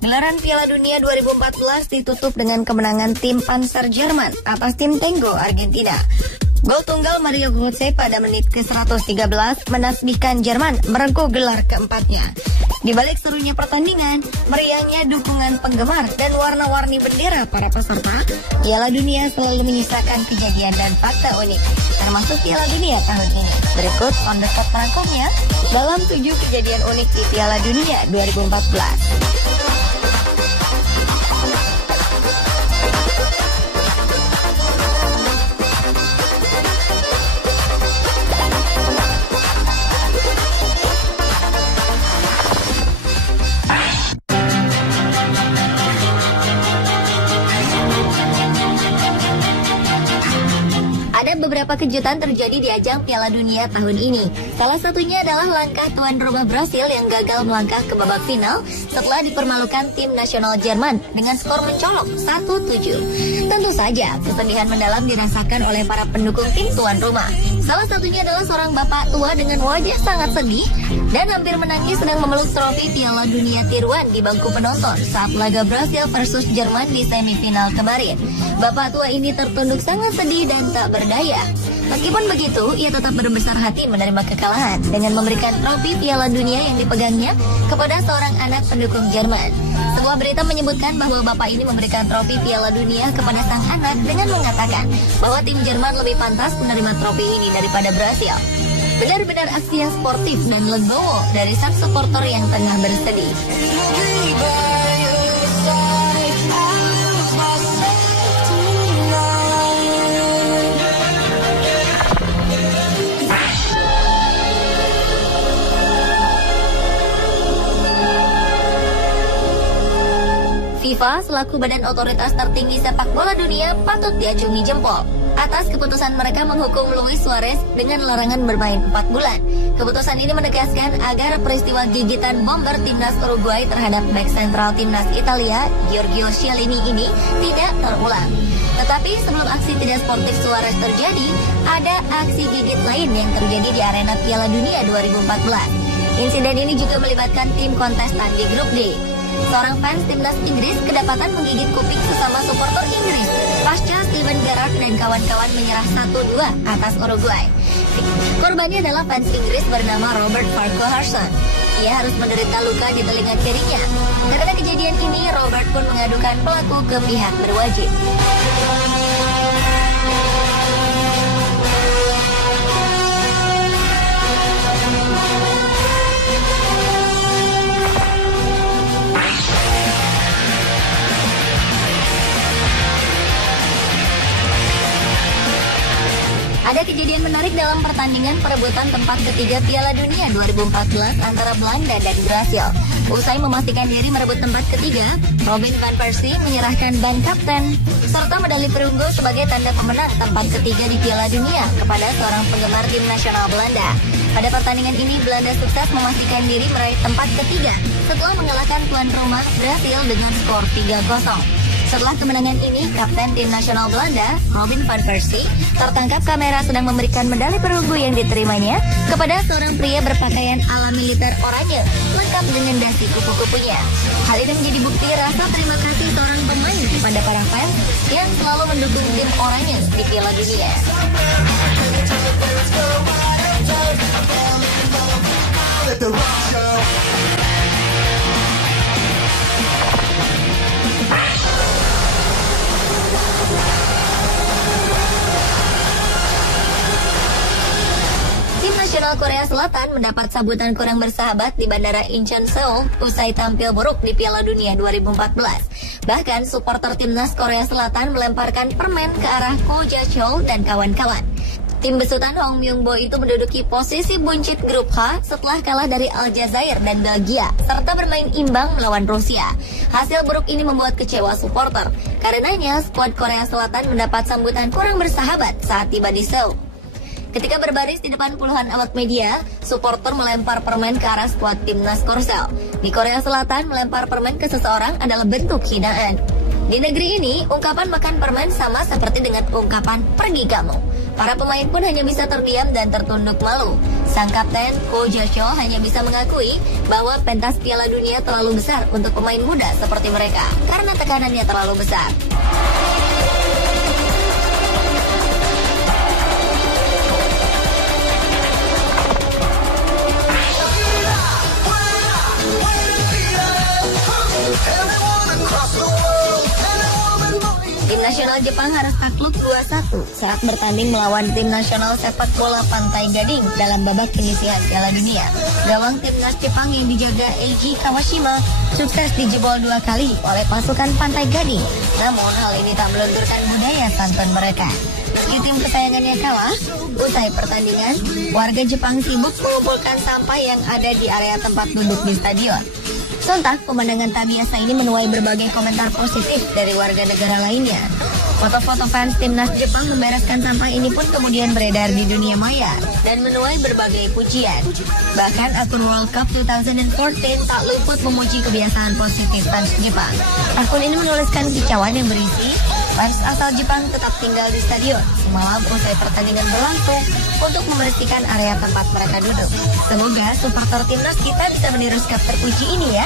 Gelaran Piala Dunia 2014 ditutup dengan kemenangan tim Panzer Jerman atas tim Tango Argentina. Gol tunggal Mario Götze pada menit ke-113 menasbihkan Jerman merengkuh gelar keempatnya. Di balik serunya pertandingan, meriahnya dukungan penggemar dan warna-warni bendera para peserta, Piala Dunia selalu menyisakan kejadian dan fakta unik, termasuk Piala Dunia tahun ini. Berikut on the spot merangkumnya dalam 7 kejadian unik di Piala Dunia 2014. Ada beberapa kejutan terjadi di ajang Piala Dunia tahun ini. Salah satunya adalah langkah tuan rumah Brasil yang gagal melangkah ke babak final setelah dipermalukan tim nasional Jerman dengan skor mencolok 1-7. Tentu saja, kesedihan mendalam dirasakan oleh para pendukung tim tuan rumah. Salah satunya adalah seorang bapak tua dengan wajah sangat sedih dan hampir menangis sedang memeluk trofi Piala Dunia tiruan di bangku penonton saat laga Brasil versus Jerman di semifinal kemarin. Bapak tua ini tertunduk sangat sedih dan tak berdaya. Meskipun begitu, ia tetap berbesar hati menerima kekalahan dengan memberikan trofi Piala Dunia yang dipegangnya kepada seorang anak pendukung Jerman. Sebuah berita menyebutkan bahwa bapak ini memberikan trofi Piala Dunia kepada sang anak dengan mengatakan bahwa tim Jerman lebih pantas menerima trofi ini daripada Brasil. Benar-benar aksi yang sportif dan legowo dari sang supporter yang tengah bersedih. FIFA selaku badan otoritas tertinggi sepak bola dunia patut diacungi jempol atas keputusan mereka menghukum Luis Suarez dengan larangan bermain 4 bulan. Keputusan ini menegaskan agar peristiwa gigitan bomber timnas Uruguay terhadap bek sentral timnas Italia, Giorgio Chiellini ini tidak terulang. Tetapi sebelum aksi tidak sportif Suarez terjadi, ada aksi gigit lain yang terjadi di arena Piala Dunia 2014. Insiden ini juga melibatkan tim kontestan di grup D. Seorang fans timnas Inggris kedapatan menggigit kuping sesama supporter Inggris pasca Steven Gerrard dan kawan-kawan menyerah 1-2 atas Uruguay. Korbannya adalah fans Inggris bernama Robert Farquharson. Ia harus menderita luka di telinga kirinya. Karena kejadian ini, Robert pun mengadukan pelaku ke pihak berwajib. Ada kejadian menarik dalam pertandingan perebutan tempat ketiga Piala Dunia 2014 antara Belanda dan Brasil. Usai memastikan diri merebut tempat ketiga, Robin van Persie menyerahkan ban kapten serta medali perunggu sebagai tanda pemenang tempat ketiga di Piala Dunia kepada seorang penggemar tim nasional Belanda. Pada pertandingan ini, Belanda sukses memastikan diri meraih tempat ketiga setelah mengalahkan tuan rumah Brasil dengan skor 3-0. Setelah kemenangan ini, kapten tim nasional Belanda, Robin van Persie, tertangkap kamera sedang memberikan medali perunggu yang diterimanya kepada seorang pria berpakaian ala militer oranye, lengkap dengan dasi kupu-kupunya. Hal ini menjadi bukti rasa terima kasih seorang pemain kepada para fans yang selalu mendukung tim oranye di Piala Dunia. Tim nasional Korea Selatan mendapat sambutan kurang bersahabat di Bandara Incheon, Seoul usai tampil buruk di Piala Dunia 2014. Bahkan supporter timnas Korea Selatan melemparkan permen ke arah Ko Ja-chol dan kawan-kawan. Tim besutan Hong Myung-bo itu menduduki posisi buncit grup H setelah kalah dari Aljazair dan Belgia, serta bermain imbang melawan Rusia. Hasil buruk ini membuat kecewa supporter. Karenanya, skuad Korea Selatan mendapat sambutan kurang bersahabat saat tiba di Seoul. Ketika berbaris di depan puluhan awak media, supporter melempar permen ke arah skuad timnas Korsel. Di Korea Selatan, melempar permen ke seseorang adalah bentuk hinaan. Di negeri ini, ungkapan makan permen sama seperti dengan ungkapan pergi kamu. Para pemain pun hanya bisa terdiam dan tertunduk malu. Sang kapten Ko Jasho hanya bisa mengakui bahwa pentas Piala Dunia terlalu besar untuk pemain muda seperti mereka karena tekanannya terlalu besar. Tim nasional Jepang harus takluk 2-1 saat bertanding melawan tim nasional sepak bola Pantai Gading dalam babak penyisihan Piala Dunia. Gawang timnas Jepang yang dijaga Eiji Kawashima sukses dijebol 2 kali oleh pasukan Pantai Gading. Namun hal ini tak melunturkan budaya santun mereka. Meski tim kesayangannya kalah, usai pertandingan, warga Jepang sibuk mengumpulkan sampah yang ada di area tempat duduk di stadion. Sontak, pemandangan tak biasa ini menuai berbagai komentar positif dari warga negara lainnya. Foto-foto fans timnas Jepang membereskan sampah ini pun kemudian beredar di dunia maya dan menuai berbagai pujian. Bahkan akun World Cup 2014 tak luput memuji kebiasaan positif fans Jepang. Akun ini menuliskan kicauan yang berisi, fans asal Jepang tetap tinggal di stadion semalam usai pertandingan berlangsung untuk membersihkan area tempat mereka duduk. Semoga supporter timnas kita bisa meniru sikap terpuji ini ya.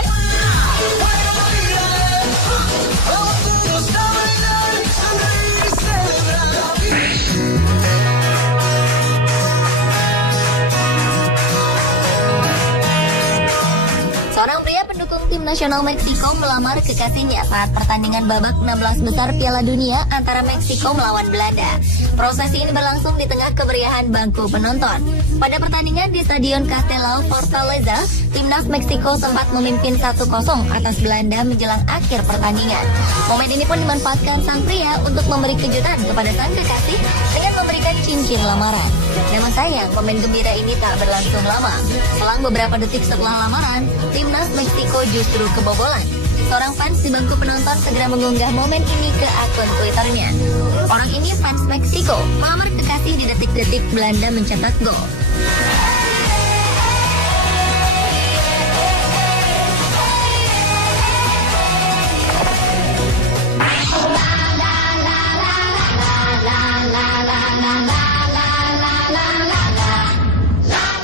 Seorang pria pendukung tim nasional Meksiko melamar kekasihnya saat pertandingan babak 16 besar Piala Dunia antara Meksiko melawan Belanda. Prosesi ini berlangsung di tengah kemeriahan bangku penonton. Pada pertandingan di Stadion Castelao Fortaleza, timnas Meksiko sempat memimpin 1-0 atas Belanda menjelang akhir pertandingan. Momen ini pun dimanfaatkan sang pria untuk memberi kejutan kepada sang kekasih dengan memberikan cincin lamaran. Namun sayang, momen gembira ini tak berlangsung lama. Selang beberapa detik setelah lamaran, timnas Meksiko justru kebobolan. Seorang fans di bangku penonton segera mengunggah momen ini ke akun Twitternya. Orang ini fans Meksiko, melamar kekasih di detik-detik Belanda mencetak gol.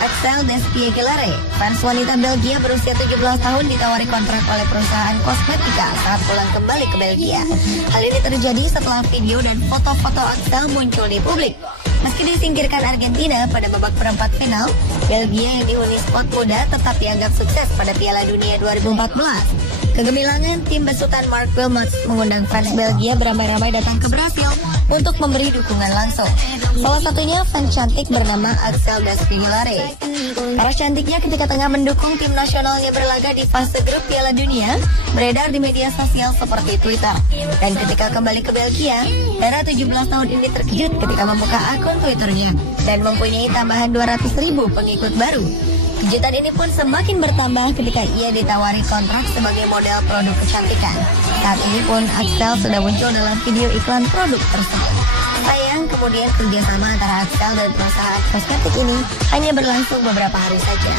Axel Despiegelaere, fans wanita Belgia berusia 17 tahun ditawari kontrak oleh perusahaan kosmetika saat pulang kembali ke Belgia. Hal ini terjadi setelah video dan foto-foto Axel muncul di publik. Meski disingkirkan Argentina pada babak perempat final, Belgia yang dihuni spot muda tetap dianggap sukses pada Piala Dunia 2014. Kegemilangan tim besutan Mark Wilmots mengundang fans Belgia beramai-ramai datang ke Brasil untuk memberi dukungan langsung. Salah satunya fans cantik bernama Axel Despiegelaere. Para cantiknya ketika tengah mendukung tim nasionalnya berlaga di fase grup Piala Dunia beredar di media sosial seperti Twitter. Dan ketika kembali ke Belgia, Dara 17 tahun ini terkejut ketika membuka akun Twitternya dan mempunyai tambahan 200.000 pengikut baru. Kejutan ini pun semakin bertambah ketika ia ditawari kontrak sebagai model produk kecantikan. Saat ini pun Axel sudah muncul dalam video iklan produk tersebut. Sayang, kemudian kerjasama antara Axel dan perusahaan kosmetik ini hanya berlangsung beberapa hari saja.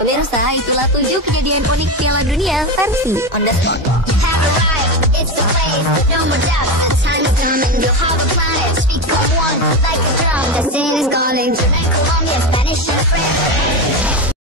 Pemirsa, itulah 7 kejadian unik Piala Dunia versi On The Spot. It's the place, no more doubt. The time is coming, you'll have a planet. Speak of one, like a drum. The scene is calling. Jamaica, Colombia, Spanish and French.